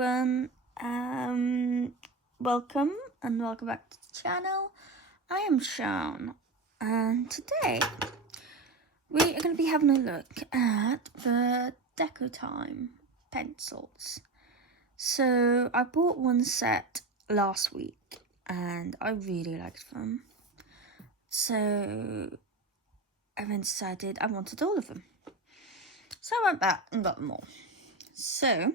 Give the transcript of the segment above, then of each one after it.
everyone, welcome back to the channel. I am Sean, and today we are going to be having a look at the Decotime pencils. So I bought one set last week and I really liked them, so I then decided I wanted all of them, so I went back and got them all. So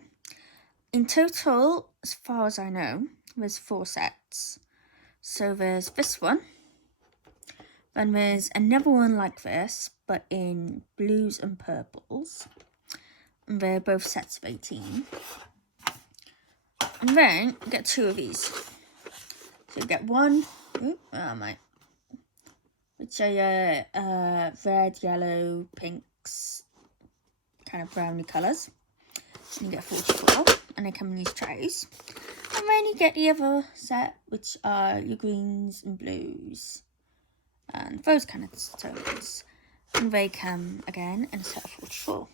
in total, as far as I know, there's 4 sets. So there's this one, then there's another one like this, but in blues and purples. And they're both sets of 18. And then you get 2 of these. So you get one, which are red, yellow, pinks, kind of browny colours. And you get 44, and they come in these trays. And then you get the other set, which are your greens and blues, and those kind of tones. And they come again in a set of 44.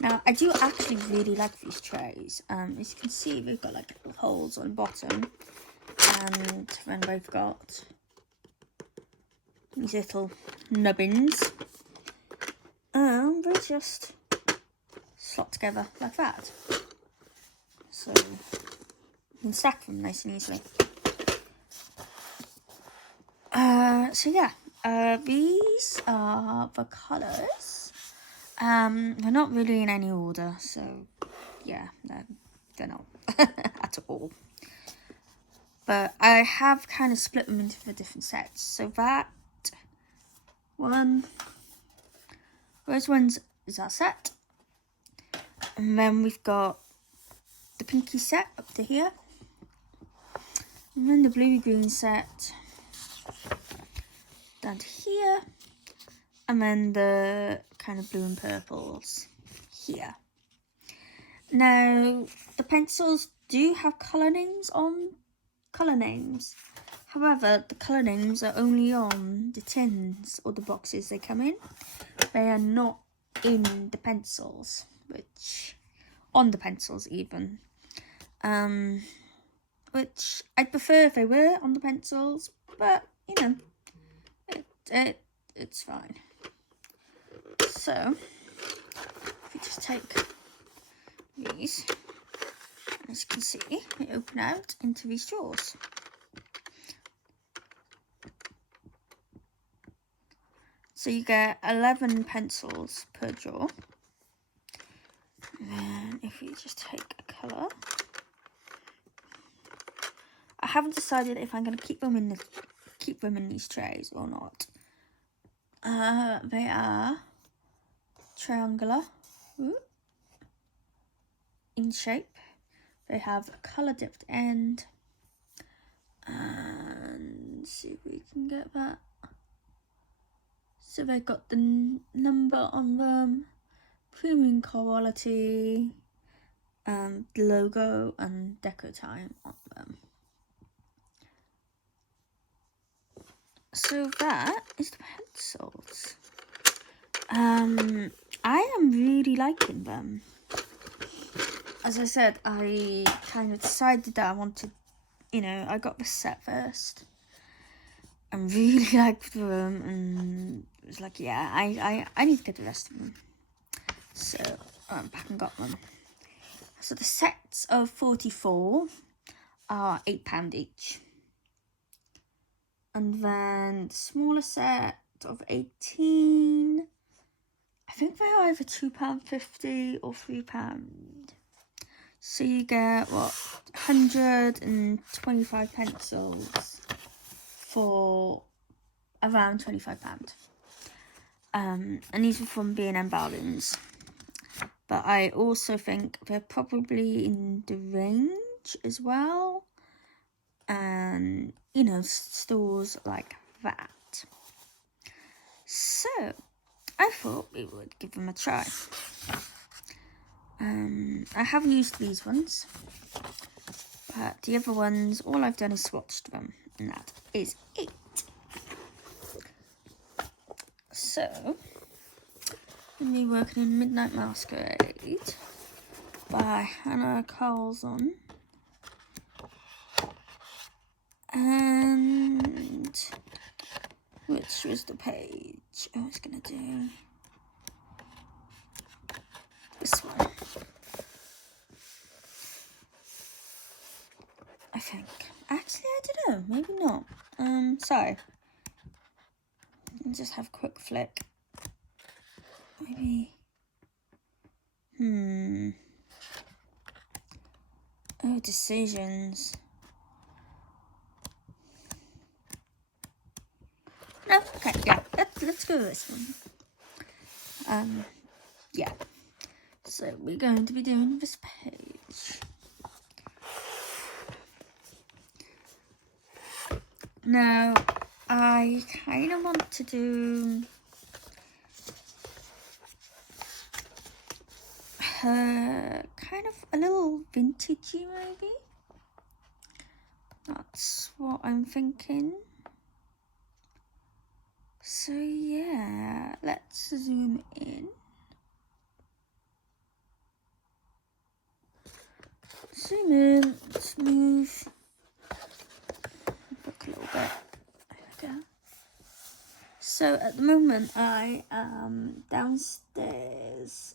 Now, I do actually really like these trays. As you can see, they've got like little holes on the bottom, and then they've got these little nubbins. And they just slot together like that, so you can stack them nice and easily. So yeah, these are the colours. They're not really in any order, so yeah, they're not at all. But I have kind of split them into the different sets. So that one, those ones is our set. And then we've got the pinky set up to here. And then the bluey green set down to here. And then the kind of blue and purples here. Now, the pencils do have colour names. However, the colour names are only on the tins or the boxes they come in. They are not in the pencils. On the pencils even, which I'd prefer if they were on the pencils, but you know, it's fine. So if you just take these, as you can see, they open out into these drawers. So you get 11 pencils per drawer. And then if we just take a colour, I haven't decided if I'm going to keep them in these trays or not. They are triangular in shape. They have a colour dipped end, and see if we can get that. So they've got the number on them, premium quality, the logo and Decotime on them. So that is the pencils. I am really liking them. As I said, I kind of decided that I wanted, I got the set first. I really liked them, and it was like, yeah, I need to get the rest of them. So I went back and got them. So the sets of 44 are £8 each. And then the smaller set of 18, I think they are either £2.50 or £3. So you get, 125 pencils for around £25. And these are from B&M Bargains. But I also think they're probably in the range as well. And, stores like that. So, I thought we would give them a try. I have used these ones. But the other ones, all I've done is swatched them. And that is it. So, I'm going to be working in Midnight Masquerade. by Hanna Karlzon. And which was the page I was gonna do? This one, I think. Actually, I don't know. Maybe not. Sorry. I'll just have a quick flick. Maybe. Oh, decisions. No, okay, yeah. Let's go with this one. Yeah. So we're going to be doing this page. Now, I kind of want to do kind of a little vintagey, maybe. That's what I'm thinking. So yeah, let's zoom in. Zoom in, let's move back a little bit. There we go. So at the moment I am downstairs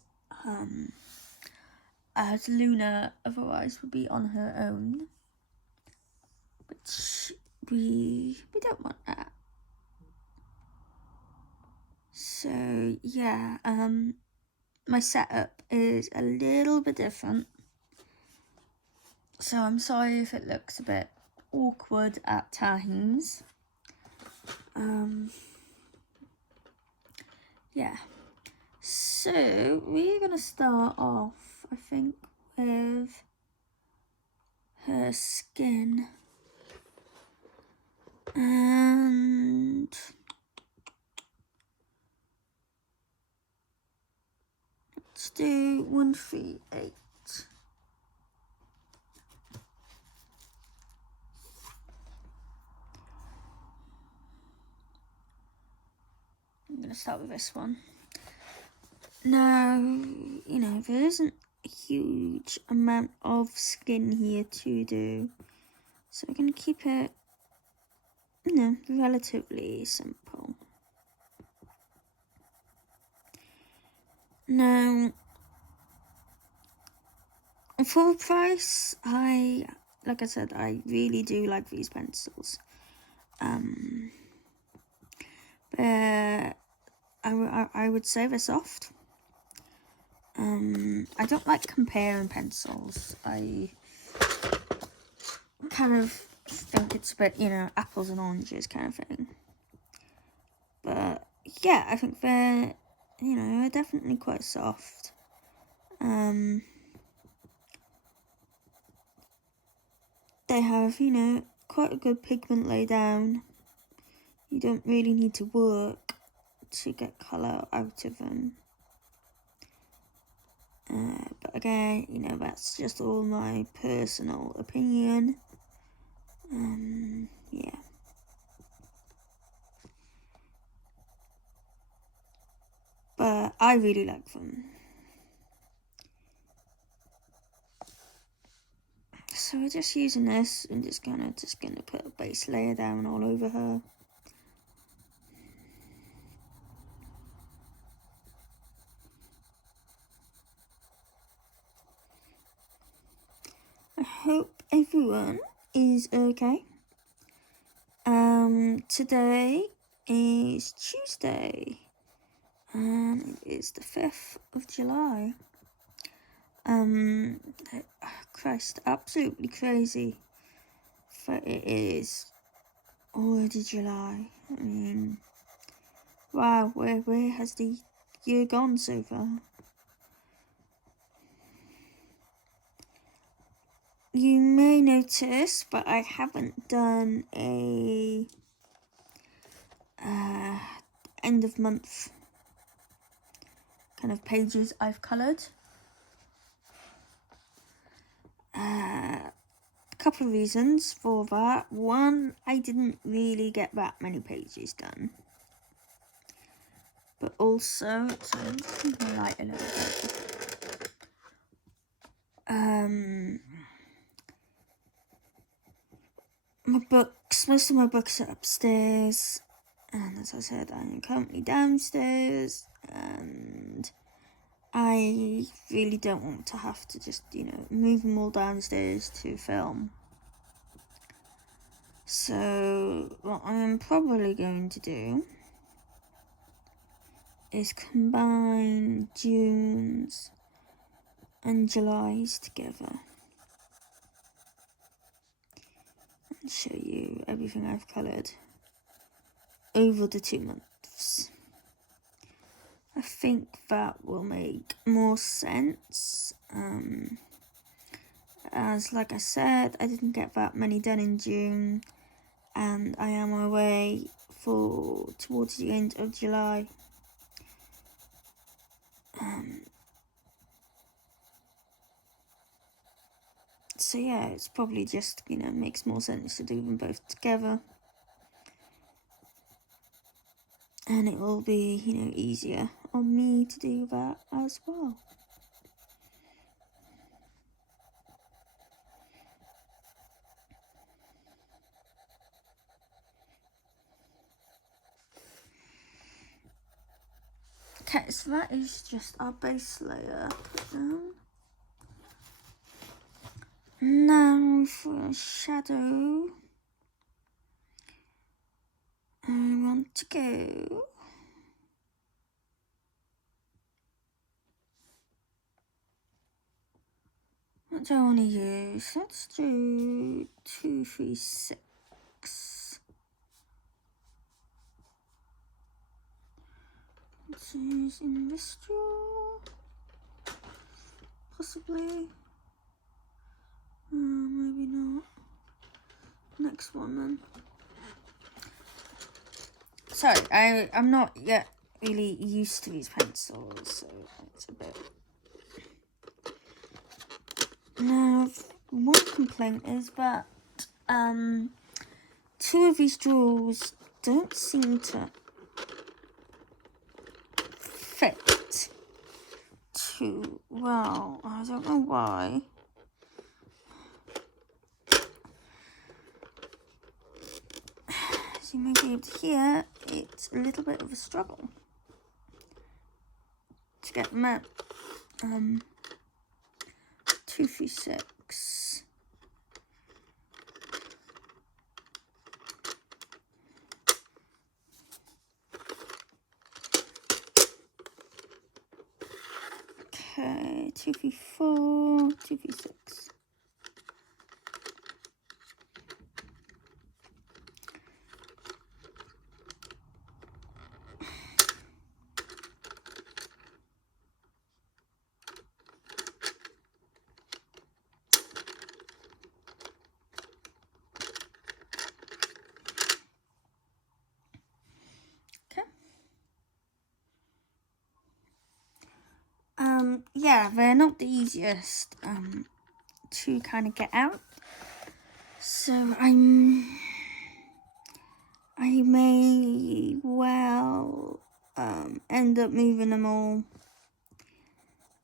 as Luna otherwise would be on her own, which we don't want that. So yeah, my setup is a little bit different. So I'm sorry if it looks a bit awkward at times. Yeah. So we're gonna start off, I think, with her skin. And let's do 138. I'm gonna start with this one. Now, you know, there isn't a huge amount of skin here to do, so we're gonna keep it, you know, relatively simple. Now, for the price, like I said, I really do like these pencils. But I would say they're soft. I don't like comparing pencils. I kind of think it's a bit, you know, apples and oranges kind of thing. But yeah, I think they're, you know, definitely quite soft. They have, you know, quite a good pigment lay down. You don't really need to work to get colour out of them. But again, you know, that's just all my personal opinion. Yeah. But I really like them. So we're just using this and just gonna put a base layer down all over her. I hope everyone is okay. Today is Tuesday, and it is the 5th of July. Christ, absolutely crazy that it is already July. I mean, wow, where has the year gone so far? You may notice, but I haven't done a end of month kind of pages I've coloured. A couple of reasons for that. One, I didn't really get that many pages done. But also, so I'm just going to light a little bit. my books, most of my books are upstairs, and as I said, I am currently downstairs, and I really don't want to have to just, move them all downstairs to film. So what I'm probably going to do is combine June's and July's together and show you everything I've coloured over the 2 months. I think that will make more sense, as like I said, I didn't get that many done in June, and I am away towards the end of July. So yeah, it's probably just, makes more sense to do them both together. And it will be, easier on me to do that as well. Okay, so that is just our base layer put down. Now for a shadow, I want to go what do I want to use? Let's do 236. Let's use industrial, possibly. Maybe not. Next one then. Sorry, I'm not yet really used to these pencils, so it's a bit. Now, one complaint is that 2 of these drawers don't seem to fit too well. I don't know why. As you may be able to hear, it's a little bit of a struggle to get them out. 236. Okay, 234, 236. Yeah, they're not the easiest to kind of get out. So I may well end up moving them all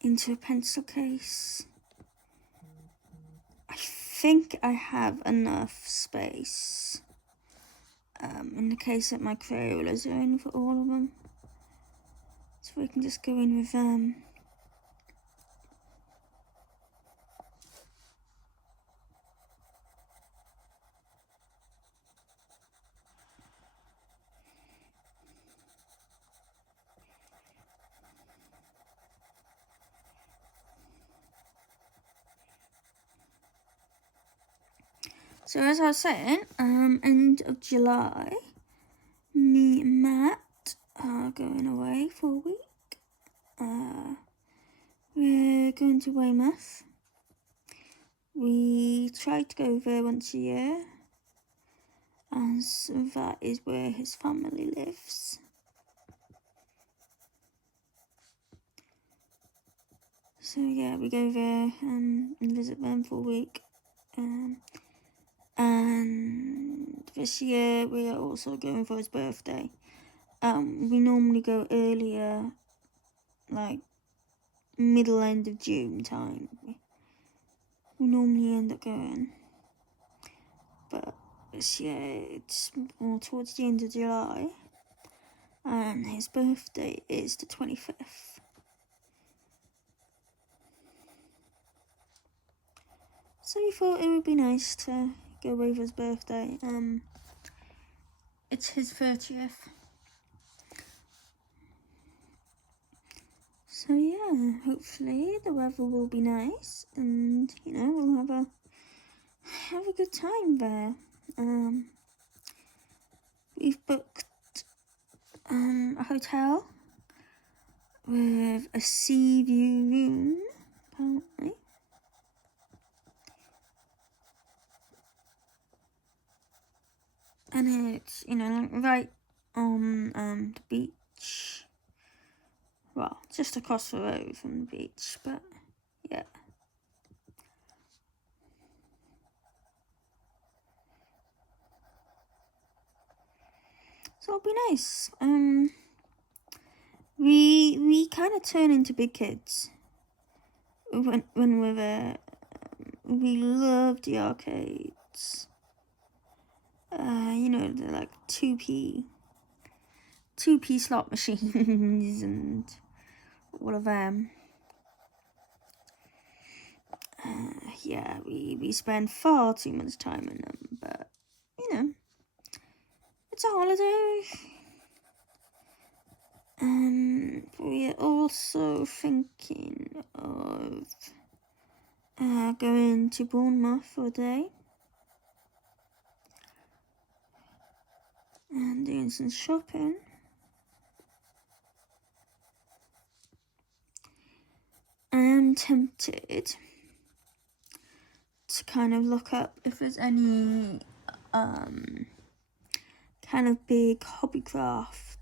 into a pencil case. I think I have enough space in the case that my Crayolas are in for all of them. So we can just go in with them. So as I was saying, end of July, me and Matt are going away for a week. We're going to Weymouth. We try to go there once a year, as that is where his family lives. So yeah, we go there and visit them for a week. And this year we are also going for his birthday. We normally go earlier, like middle end of June time. we normally end up going. But this year it's more towards the end of July, and his birthday is the 25th. So we thought it would be nice to go over his birthday. It's his 30th. So yeah, hopefully the weather will be nice, and we'll have a good time there. We've booked a hotel with a sea view room, apparently. And it's, right on the beach. Well, just across the road from the beach, but yeah. So it'll be nice. We kind of turn into big kids when we're there. We love the arcades. The like 2p slot machines and all of them. Yeah, we spend far too much time in them, but it's a holiday. We're also thinking of going to Bournemouth for a day and doing some shopping. I am tempted to kind of look up if there's any kind of big hobbycraft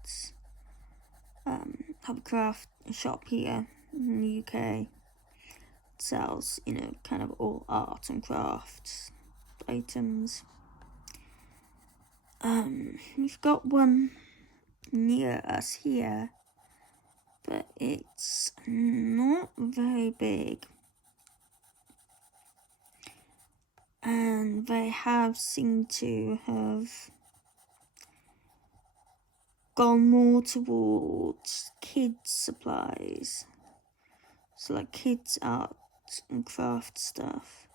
shop here in the UK. It sells, kind of all art and crafts items. We've got one near us here, but it's not very big. And they have seemed to have gone more towards kids' supplies. So like kids' art and craft stuff.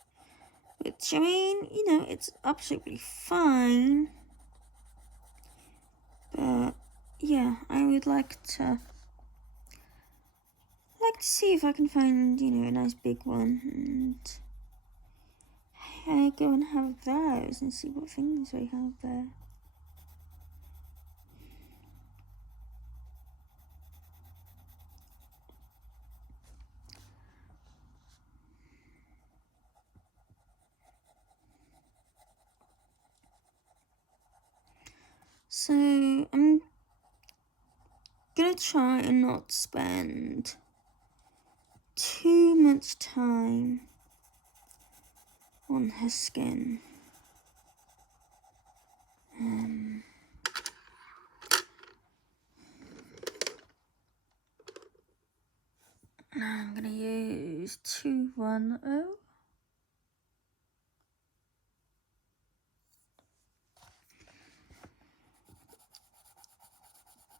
Which, it's absolutely fine. But yeah, I would like to see if I can find, a nice big one and go and have a browse and see what things we have there. So I'm gonna try and not spend too much time on her skin. Now I'm gonna use 210.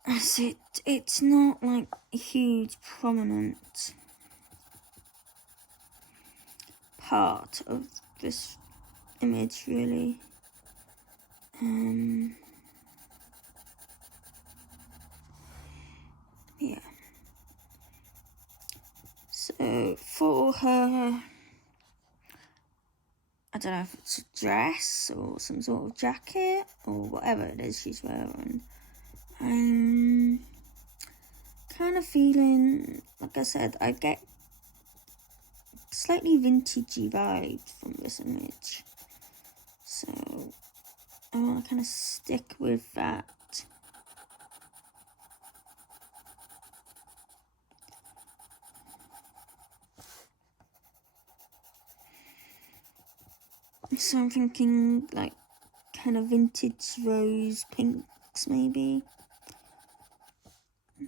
As it's not like a huge prominent part of this image, really. Yeah. So for her, I don't know if it's a dress or some sort of jacket or whatever it is she's wearing, I'm kind of feeling, like I said, I get slightly vintagey vibes from this image. So I want to kind of stick with that. So I'm thinking like kind of vintage rose pinks, maybe.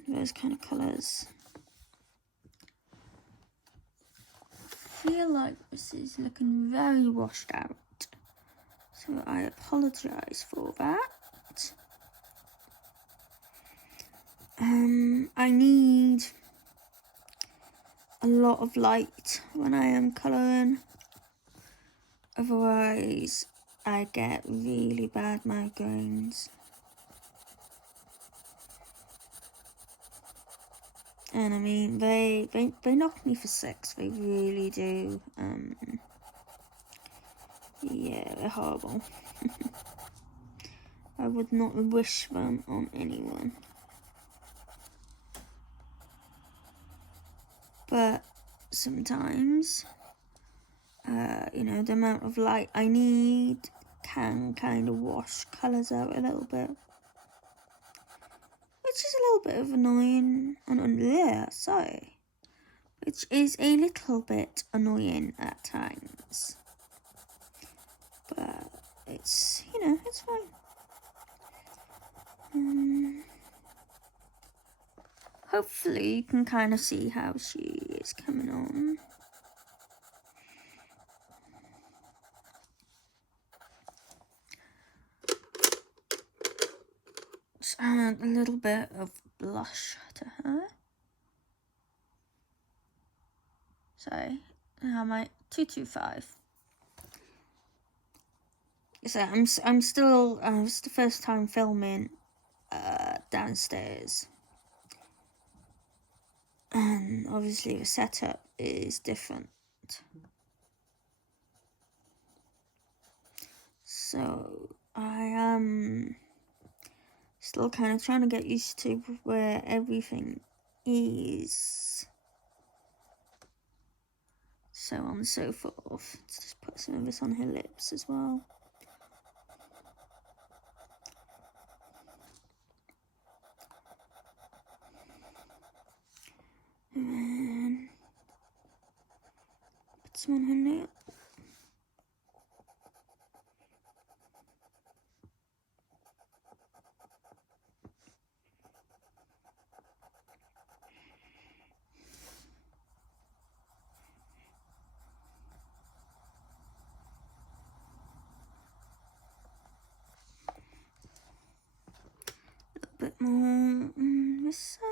Those kind of colours. feel like this is looking very washed out, so I apologise for that. I need a lot of light when I am colouring, otherwise I get really bad migraines. And I mean, they knock me for 6, they really do. Yeah, they're horrible. I would not wish them on anyone. But sometimes, you know, the amount of light I need can kind of wash colours out a little bit. Which is a little bit of annoying, which is a little bit annoying at times. But it's, you know, it's fine. Hopefully you can kind of see how she is coming on. Just add a little bit of blush to her. Sorry, how am I? 225. So I'm still, it's the first time filming downstairs. And obviously the setup is different. So I am still kind of trying to get used to where everything is. So on and so forth. Let's just put some of this on her lips as well. And then put some on her nail. A bit more on this side.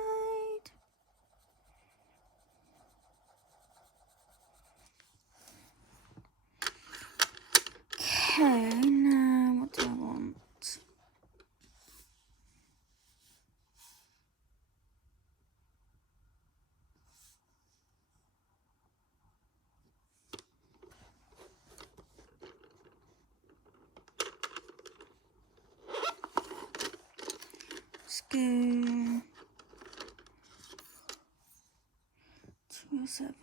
Okay, now what do I want? Let's go 207.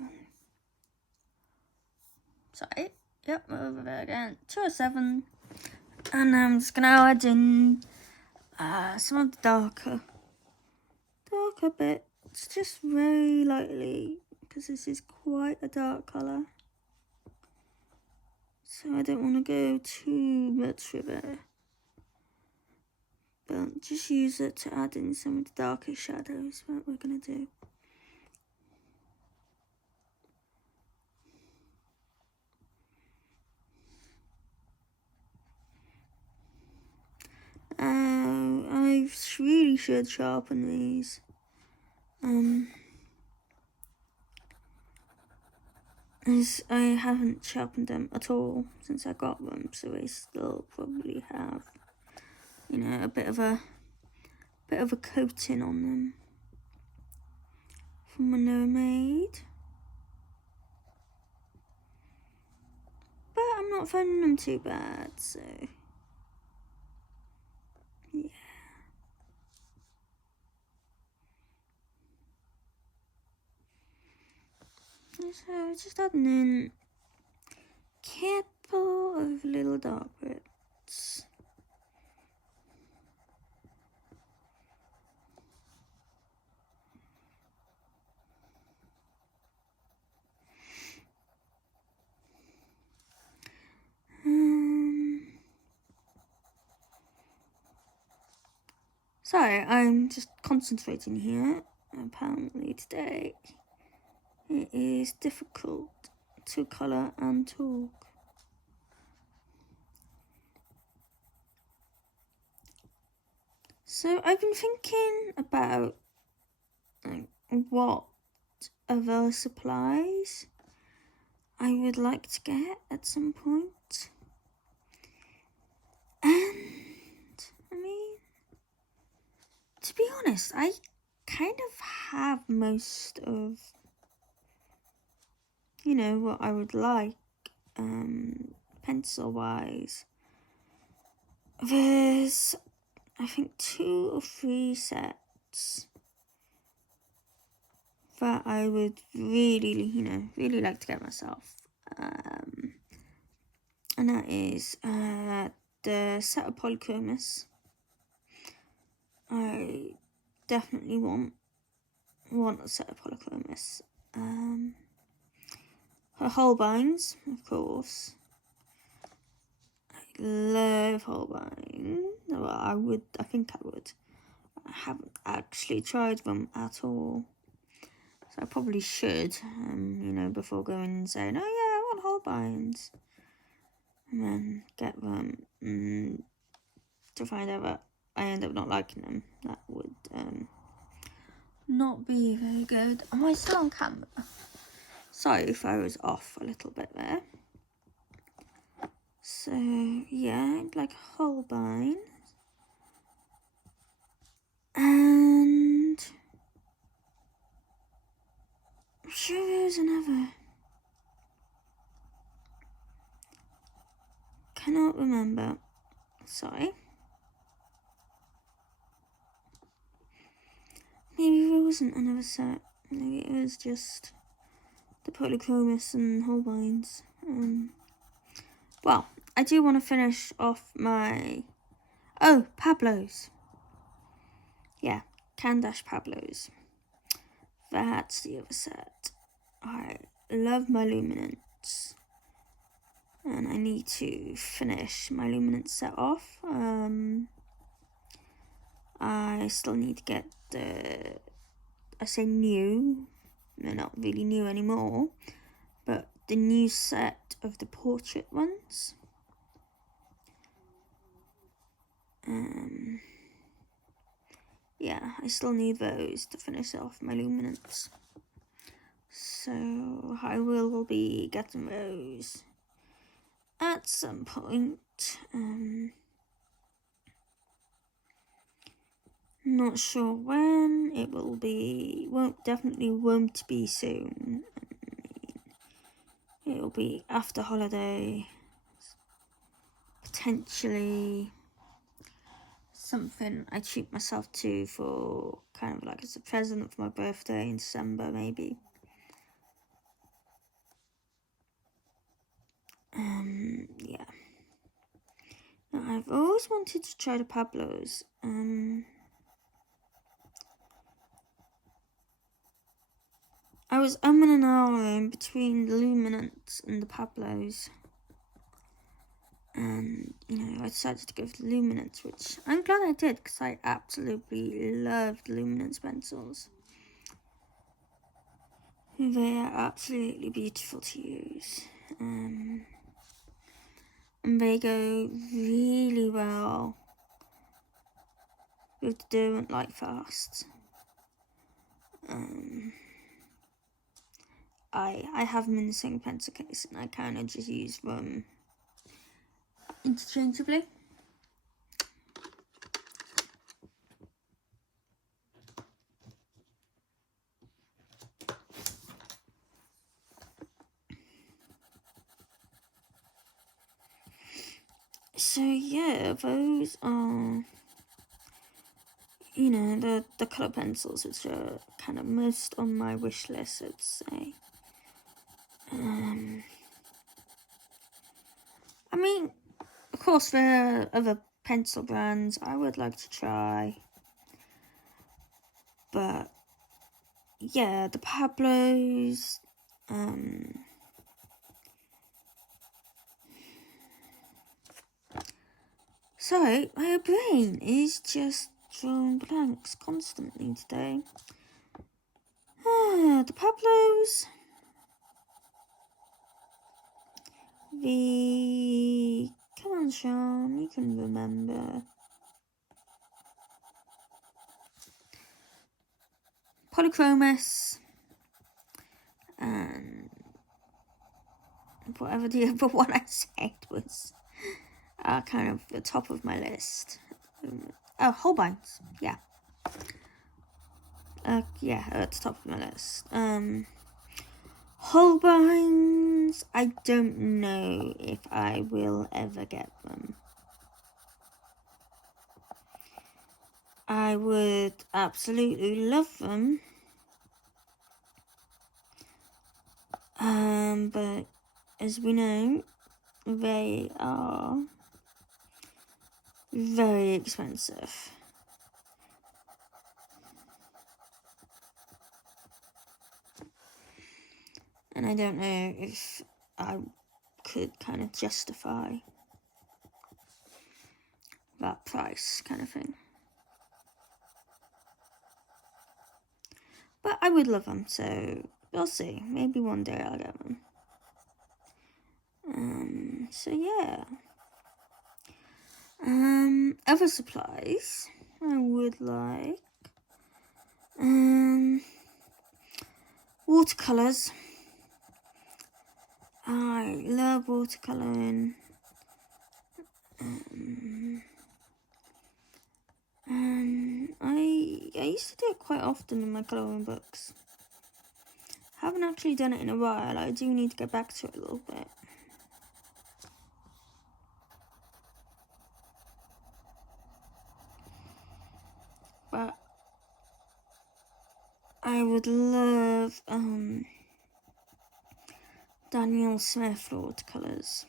Sorry, yep, over there again. 207. And I'm just gonna add in some of the darker bits, just very lightly, because this is quite a dark colour. So I don't want to go too much with it. But just use it to add in some of the darker shadows, what we're going to do. I really should sharpen these. As I haven't sharpened them at all since I got them, so they still probably have, you know, a bit of a coating on them from when they were made. But I'm not finding them too bad, so yeah. So just adding in a couple of little dark bits. Sorry, I'm just concentrating here. Apparently today it is difficult to colour and talk. So I've been thinking about what other supplies I would like to get at some point. And I mean, to be honest, I kind of have most of, you know, what I would like, pencil wise. There's, I think, 2 or 3 sets that I would really, you know, really like to get myself. And that is the set of polychromas. I definitely want a set of polychromas. Her Holbeins, of course. I love Holbein. Well, I think I would. I haven't actually tried them at all. So I probably should, you know, before going and saying, oh yeah, I want Holbeins. And then get them to find out that I end up not liking them. That would not be very good. Am I still on camera? Sorry if I was off a little bit there. So yeah, I'd like Holbein. And I'm sure there's another. Cannot remember. Sorry. Maybe there wasn't another set. Maybe it was just the Polychromis and Holbeins. Well, I do want to finish off my... Oh, Pablo's. Yeah, Candash Pablo's. That's the other set. I love my luminance. And I need to finish my luminance set off. I still need to get the... I say new. They're not really new anymore. But the new set of the portrait ones. Yeah, I still need those to finish off my luminance. So I will be getting those at some point. Not sure when it will be. Definitely won't be soon. I mean, it'll be after holiday. Potentially something I treat myself to for kind of like as a present for my birthday in December, maybe. Yeah. Now, I've always wanted to try the Pablos. I was umming and ahhing between the Luminance and the Pablos. And, you know, I decided to go for the Luminance, which I'm glad I did, because I absolutely loved Luminance pencils. They are absolutely beautiful to use. And they go really well with the Derwent Lightfast. I have them in the same pencil case, and I kind of just use them interchangeably. So yeah, those are, you know, the colour pencils which are kind of most on my wish list, I'd say. I mean, of course there are other pencil brands I would like to try. But yeah, the Pablos, sorry, my brain is just drawing blanks constantly today. The Pablos. Come on, Sean, you can remember. Polychromos. And whatever the other one I said was kind of the top of my list. Holbeins, yeah. Yeah, at the top of my list. Holbeins, I don't know if I will ever get them. I would absolutely love them. But as we know, they are very expensive. And I don't know if I could kind of justify that price kind of thing. But I would love them, so we'll see. Maybe one day I'll get them. So yeah. Other supplies I would like. Watercolors. I love watercoloring. And I used to do it quite often in my colouring books. Haven't actually done it in a while. I do need to get back to it a little bit. But I would love Daniel Smith watercolours.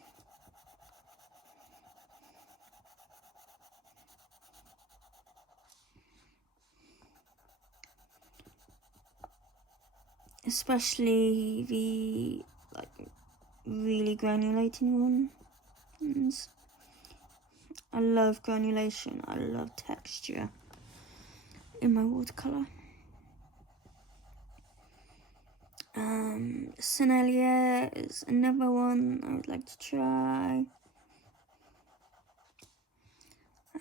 Especially the really granulating ones. I love granulation. I love texture in my watercolour. Sennelier is another one I would like to try.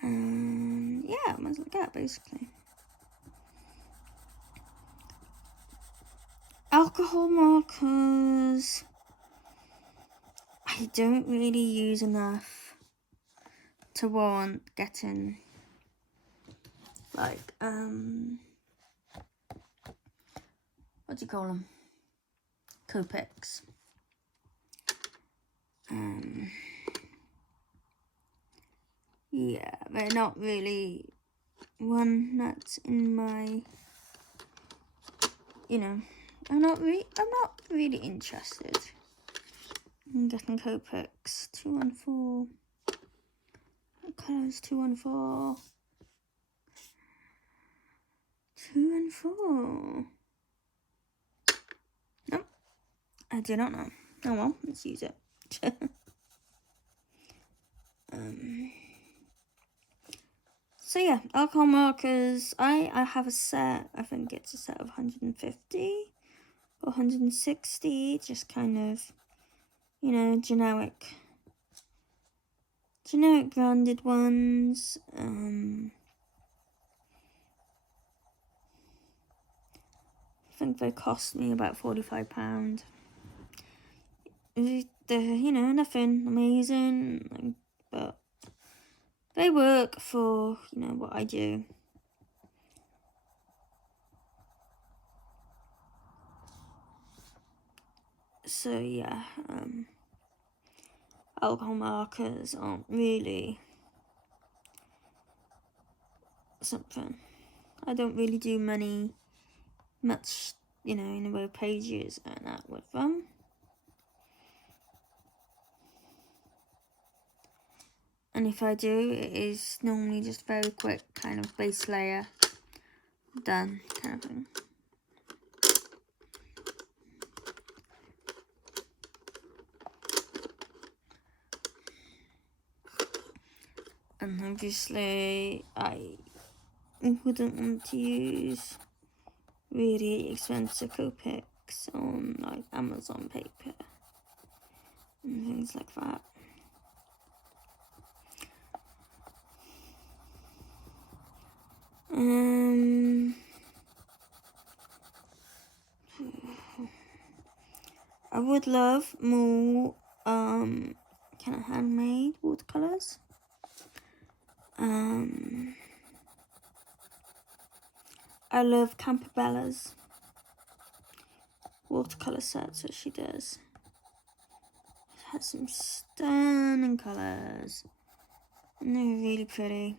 Yeah, ones like that basically. Alcohol markers, I don't really use enough to warrant getting what do you call them? Copics. Yeah, they're not really one that's in my, I'm not really interested in getting Copics. 214. What colours? 214. 214. Nope. I do not know. Oh well, let's use it. So yeah, alcohol markers. I have a set. I think it's a set of 150 or 160. Just kind of, generic branded ones. I think they cost me about £45. They're, nothing amazing, but they work for, what I do. So yeah, alcohol markers aren't really something. I don't really do much, in the way of pages and that with them. And if I do, it is normally just very quick, kind of base layer, done kind of thing. And obviously, I wouldn't want to use really expensive Copics on Amazon paper. and things like that. I would love more kind of handmade watercolors. I love Campobella's watercolor sets that she does. It has some stunning colors, and they're really pretty.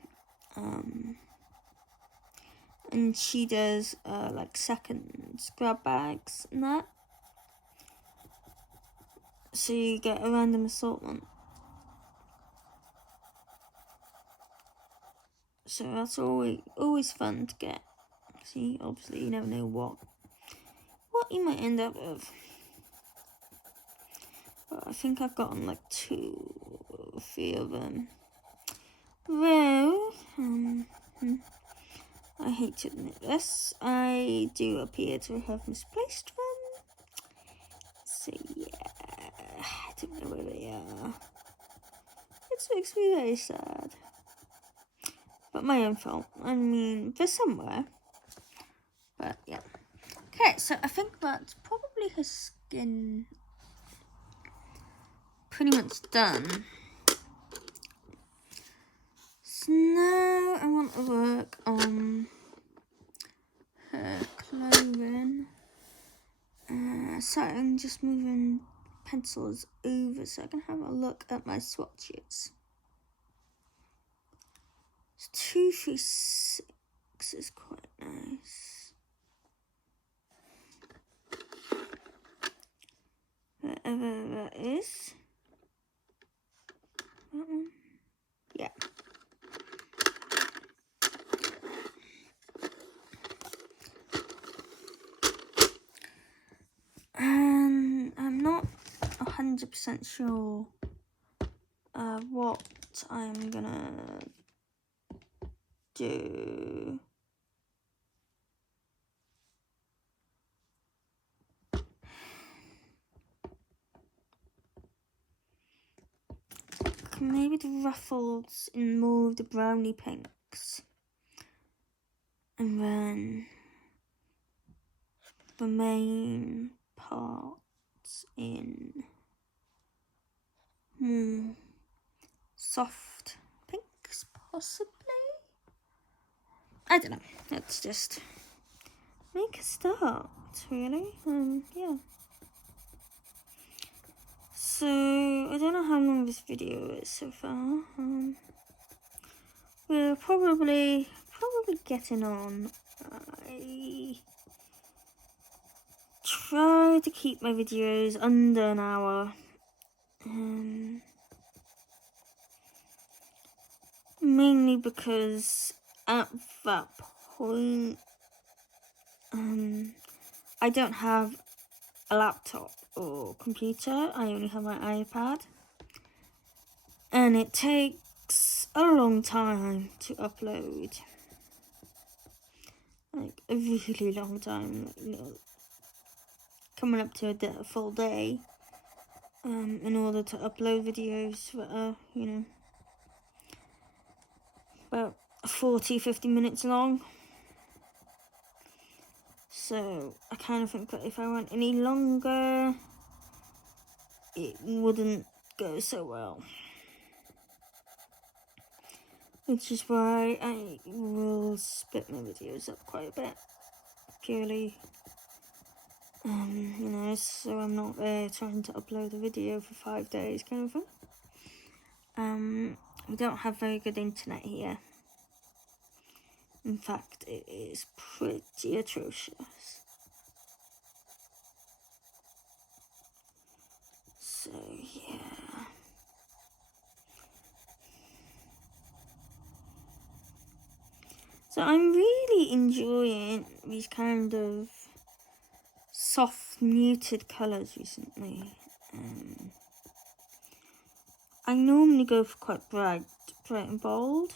And she does like seconds grab bags and that, so you get a random assortment. So that's always fun to get. See, obviously you never know what you might end up with. But I think I've gotten like 2 or 3 of them. Though, I hate to admit this, I do appear to have misplaced them. So yeah, I don't know where they are. It makes me very sad. But my own fault. I mean, they're somewhere. But yeah. Okay, so I think that's probably her skin pretty much done. So now I want to work on her clothing. So I'm just moving pencils over so I can have a look at my swatches. So 236 is quite nice. Whatever that is. That one? Yeah. And I'm not 100% sure what I'm gonna do. Maybe the ruffles in more of the brownie pinks, and then the main parts in soft pinks, possibly. I don't know. Let's just make a start, really. Yeah. So I don't know how long this video is so far. We're probably getting on. I try to keep my videos under an hour. Mainly because at that point, I don't have a laptop or computer. I only have my iPad, and it takes a long time to upload. Like a really long time, coming up to a full day, in order to upload videos that are, about 40-50 minutes long. So I kind of think that if I went any longer, it wouldn't go so well. Which is why I will split my videos up quite a bit. Purely, so I'm not there trying to upload a video for 5 days kind of thing. We don't have very good internet here. In fact, it is pretty atrocious. So, yeah. So I'm really enjoying these kind of soft, muted colours recently. I normally go for quite bright and bold.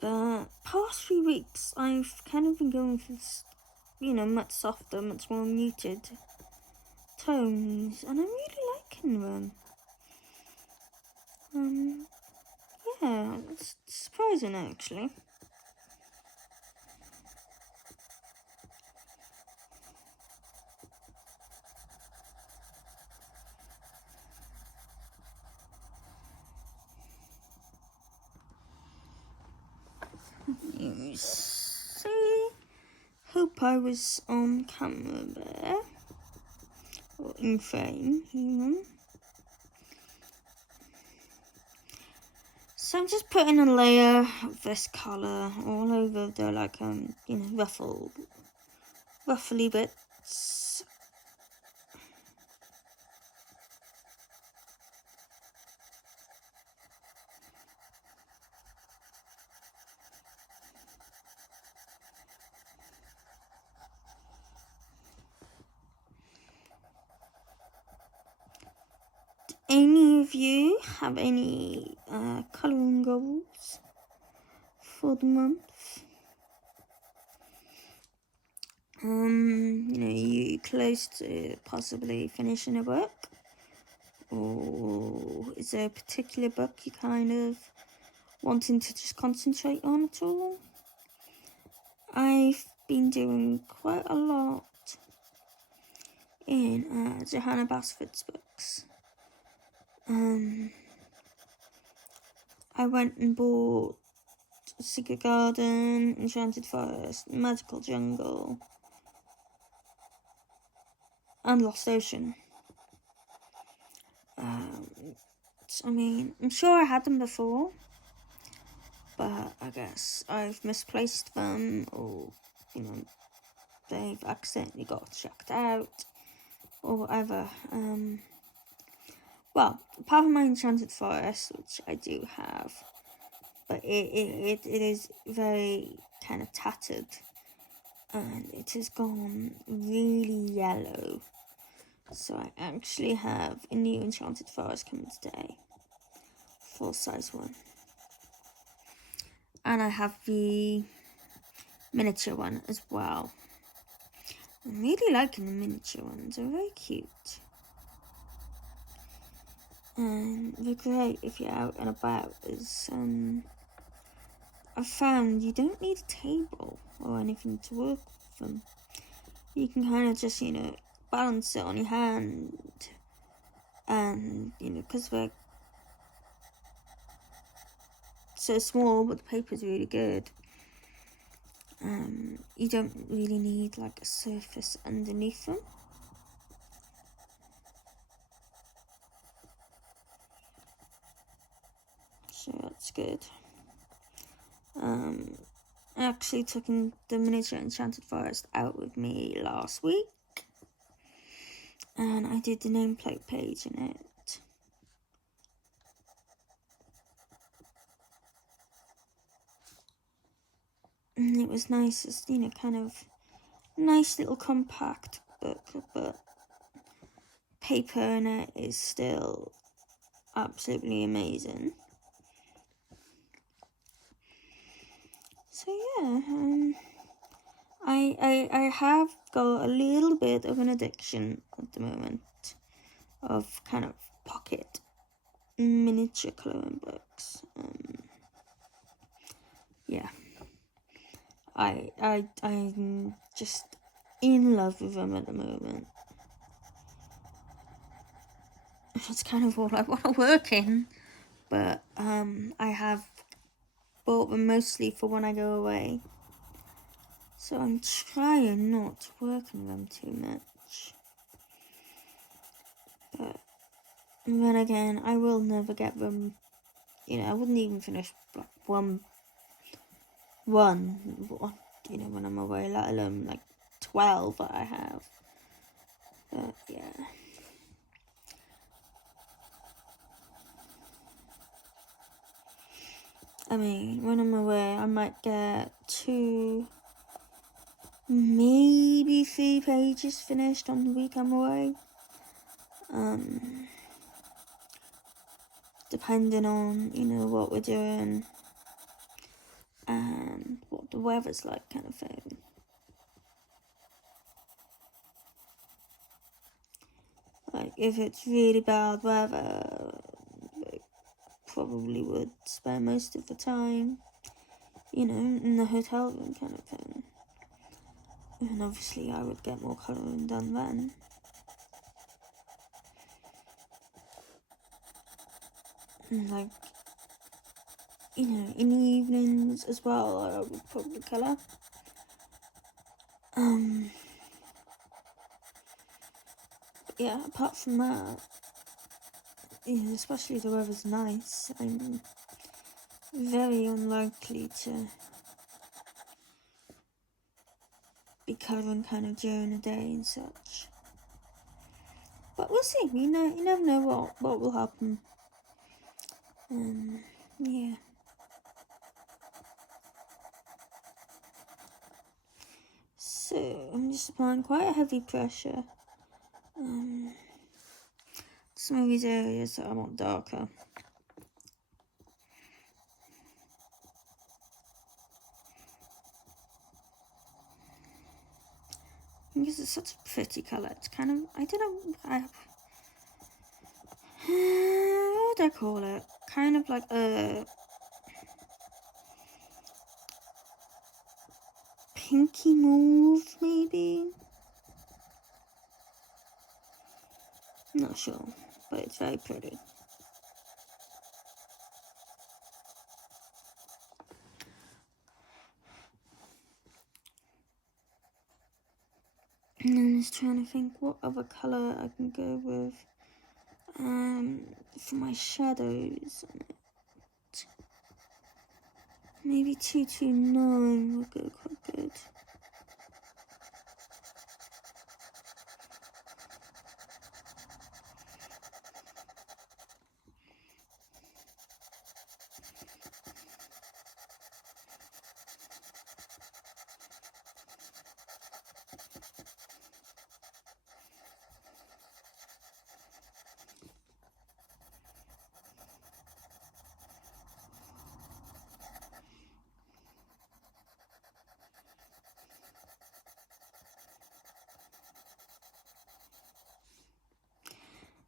But past 3 weeks, I've kind of been going for this, much softer, much more muted tones, and I'm really liking them. Yeah, it's surprising actually. You see? Hope I was on camera there. Or in frame, even. So I'm just putting a layer of this colour all over the ruffly bits. Any of you have any colouring goals for the month? You close to possibly finishing a book, or is there a particular book you kind of wanting to just concentrate on at all? I've been doing quite a lot in Johanna Basford's books. I went and bought Secret Garden, Enchanted Forest, Magical Jungle, and Lost Ocean. I'm sure I had them before, but I guess I've misplaced them, or, they've accidentally got checked out, or whatever. Well, apart from my Enchanted Forest, which I do have, but it is very kind of tattered, and it has gone really yellow. So I actually have a new Enchanted Forest coming today, for size 1. And I have the miniature one as well. I'm really liking the miniature ones, they're very cute. And they're great if you're out and about, as I've found you don't need a table or anything to work with them. You can kind of just, balance it on your hand, and, because they're so small, but the paper's really good, you don't really need like a surface underneath them. So that's good. I actually took the miniature Enchanted Forest out with me last week, and I did the nameplate page in it. And it was nice, it's, kind of nice little compact book, but paper in it is still absolutely amazing. So yeah, I have got a little bit of an addiction at the moment of kind of pocket miniature colouring books. Yeah, I'm just in love with them at the moment. It's kind of all I want to work in, but I have bought them mostly for when I go away, so I'm trying not to work on them too much. But then again, I will never get them. I wouldn't even finish like one. When I'm away, let alone like 12 that I have. But yeah. When I'm away, I might get 2, maybe 3 pages finished on the week I'm away. Depending on, what we're doing and what the weather's like, kind of thing. Like, if it's really bad weather, I probably would spend most of the time, you know, in the hotel room kind of thing. And obviously I would get more colouring done then. And like, you know, in the evenings as well, I would probably colour. Yeah, apart from that, you know, especially if the weather's nice, I'm very unlikely to be colouring kind of during the day and such. But we'll see. You never know what will happen. Yeah. So I'm just applying quite a heavy pressure. Some of these areas that I want darker. Because it's such a pretty colour. It's kind of, I don't know, what would I call it? Kind of like a pinky mauve, maybe? Not sure, but it's very pretty. And I'm just trying to think what other colour I can go with for my shadows on it. Maybe 229 would go quite good.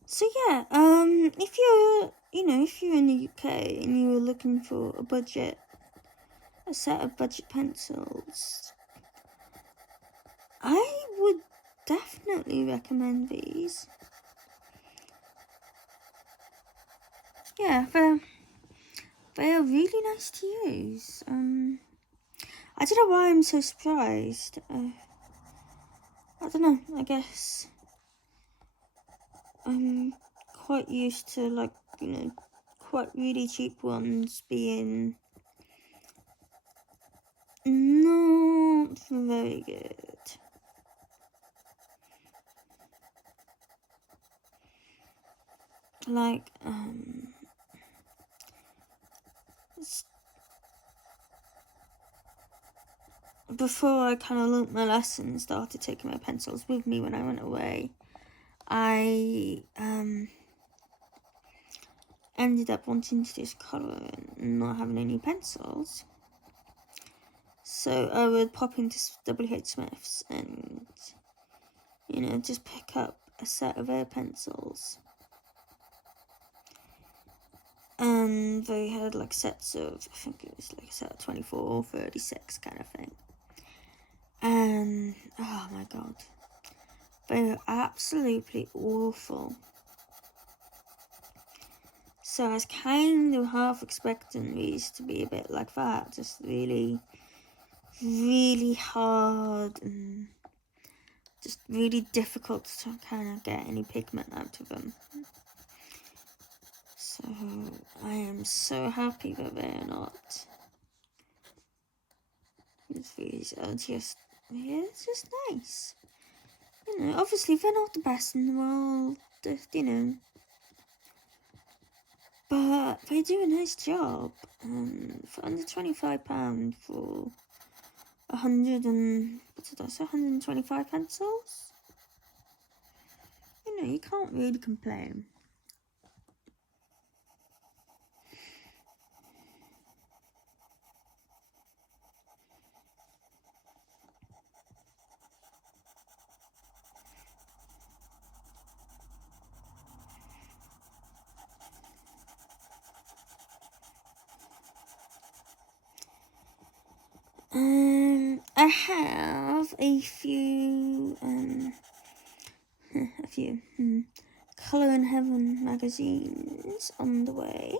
So yeah, if you're in the UK and you were looking for a set of budget pencils, I would definitely recommend these. Yeah, they are really nice to use. I don't know why I'm so surprised. I don't know, I guess I'm quite used to, like, you know, quite really cheap ones being not very good. Like, before I kind of learnt my lesson and started taking my pencils with me when I went away, I ended up wanting to just colour and not having any pencils. So I would pop into WH Smith's and, you know, just pick up a set of air pencils. And they had like sets of, I think it was like a set of 24 or 36 kind of thing. And, oh my god, they were absolutely awful. So I was kind of half expecting these to be a bit like that, just really, really hard and just really difficult to kind of get any pigment out of them. So I am so happy that they're not. These are just, yeah, it's just nice. You know, obviously they're not the best in the world, you know, but they do a nice job. For under £25 for 125 pencils, you know, you can't really complain. I have a few Colour in Heaven magazines on the way.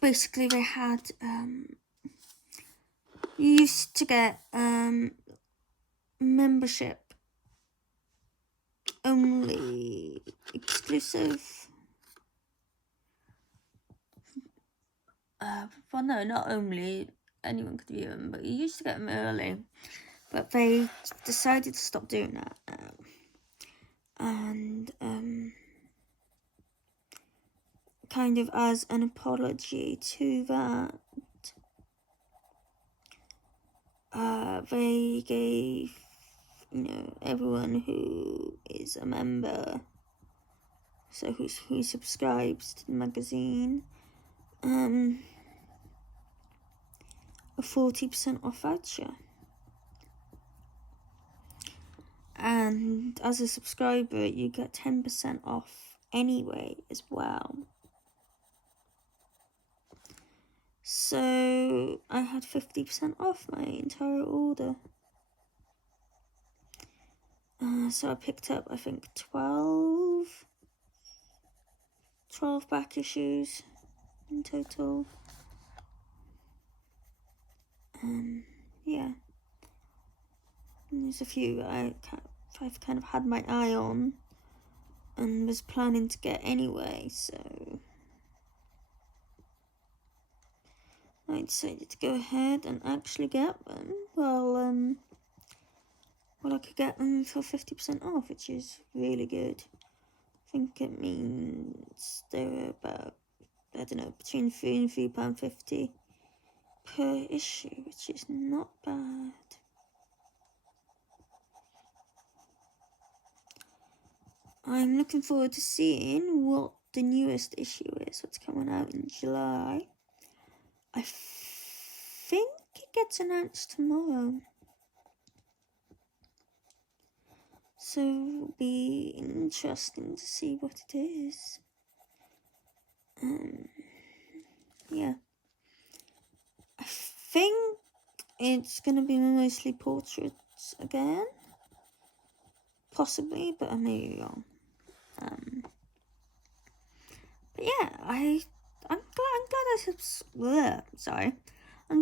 Basically they had you used to get membership only exclusive. Well, no, not only anyone could view them, but you used to get them early. But they decided to stop doing that now. And kind of as an apology to that, they gave, everyone who is a member, so who subscribes to the magazine, a 40% off voucher. And as a subscriber, you get 10% off anyway as well. So I had 50% off my entire order. So I picked up, I think, 12 back issues in total. Yeah. And there's a few I've kind of had my eye on and was planning to get anyway, so I decided to go ahead and actually get them. Well, I could get them for 50% off, which is really good. I think it means they're about, I don't know, between £3 and £3.50 per issue, which is not bad. I'm looking forward to seeing what the newest issue is, what's coming out in July. I think it gets announced tomorrow. So it'll be interesting to see what it is. Yeah. I think it's going to be mostly portraits again. Possibly, but I may be wrong. But yeah, I'm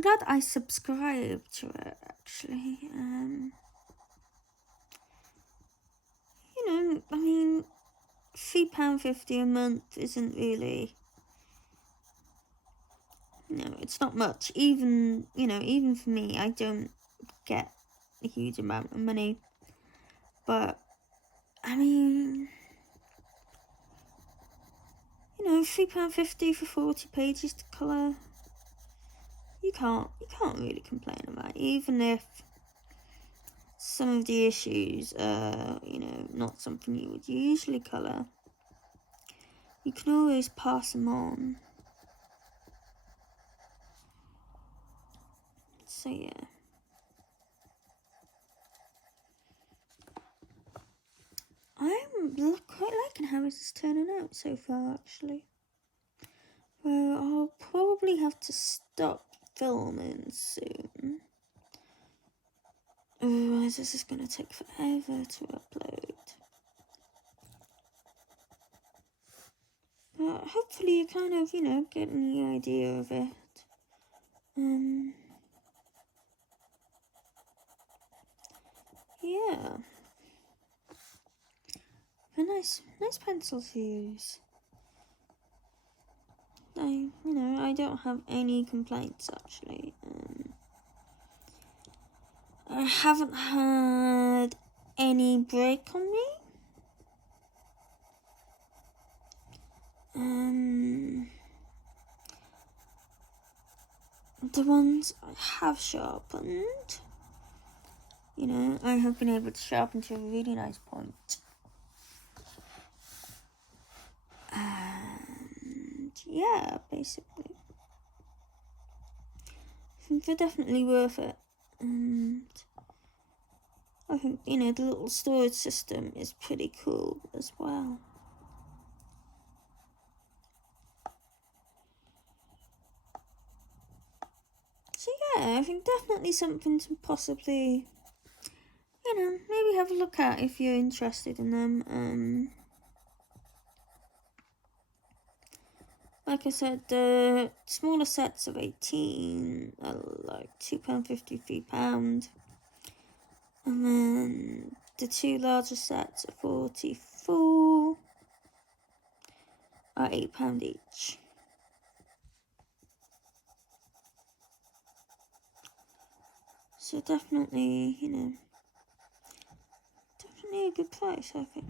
glad I subscribed to it, actually. I mean, £3.50 a month isn't really, it's not much. Even for me, I don't get a huge amount of money. But, I mean, £3.50 for 40 pages to colour. You can't really complain about it, even if some of the issues are, not something you would usually colour. You can always pass them on. So yeah. I'm quite liking how this is turning out so far, actually. Well, I'll probably have to stop filming soon. Otherwise, this is going to take forever to upload. But hopefully you're kind of, getting the idea of it. Yeah. They're nice pencils to use. I don't have any complaints, actually. I haven't had any break on me. The ones I have sharpened, I have been able to sharpen to a really nice point. And yeah, basically. I think they're definitely worth it. And I think, the little storage system is pretty cool as well. So yeah, I think definitely something to possibly, you know, maybe have a look at if you're interested in them. Like I said, the smaller sets of 18 are like £2.50, £3. And then the two larger sets of 44 are £8 each. So definitely, you know, definitely a good price, I think.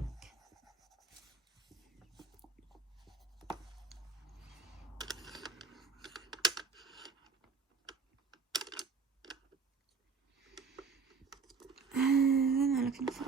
What am I looking for?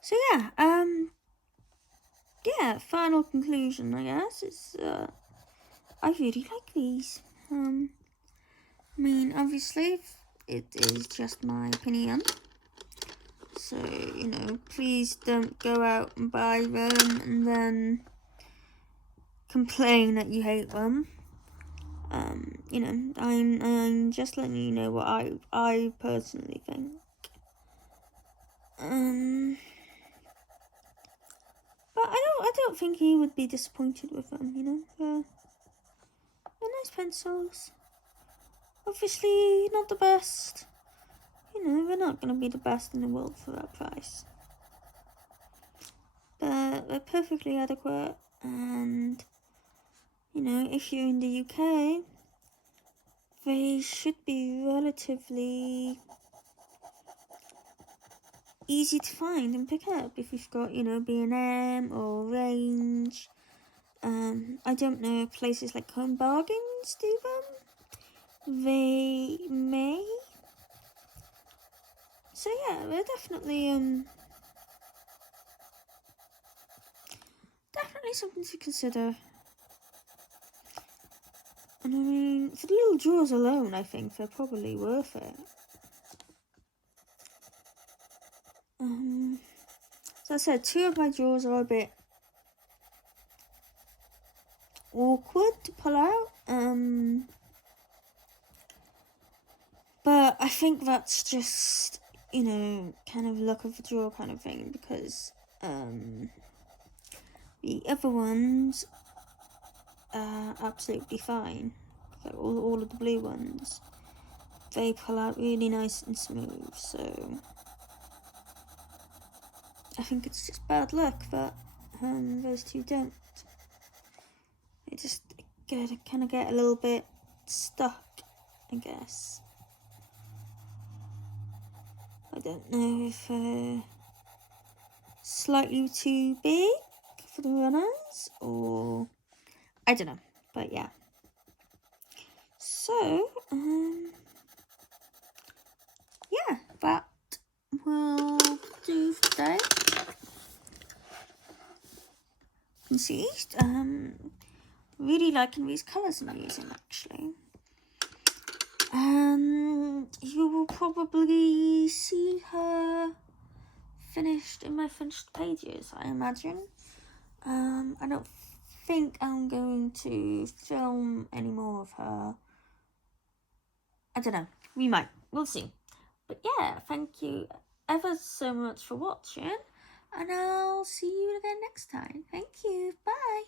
So yeah, final conclusion, I guess, is I really like these. I mean, obviously, it is just my opinion. So, you know, please don't go out and buy them and then complain that you hate them. You know, I'm just letting you know what I personally think. But I don't think he would be disappointed with them, you know. They're nice pencils. Obviously, not the best. You know, they're not going to be the best in the world for that price. But they're perfectly adequate, and, you know, if you're in the UK, they should be relatively easy to find and pick up if you've got, you know, B&M or Range. I don't know if places like B&M Bargains do them. They may. So yeah, they're definitely something to consider. And I mean, for the little drawers alone, I think they're probably worth it. So I said, two of my drawers are a bit awkward to pull out. But I think that's just, you know, kind of luck of the draw kind of thing, because the other ones are absolutely fine. Like all of the blue ones, they pull out really nice and smooth. So I think it's just bad luck that those two don't. They just kind of get a little bit stuck, I guess. I don't know if slightly too big for the runners, or I don't know, but yeah. So yeah, that will do for today. You can see, really liking these colours I'm using, actually. And you will probably see her finished in my finished pages, I imagine. I don't think I'm going to film any more of her. I don't know, we might, we'll see. But yeah, thank you ever so much for watching, and I'll see you again next time. Thank you, bye.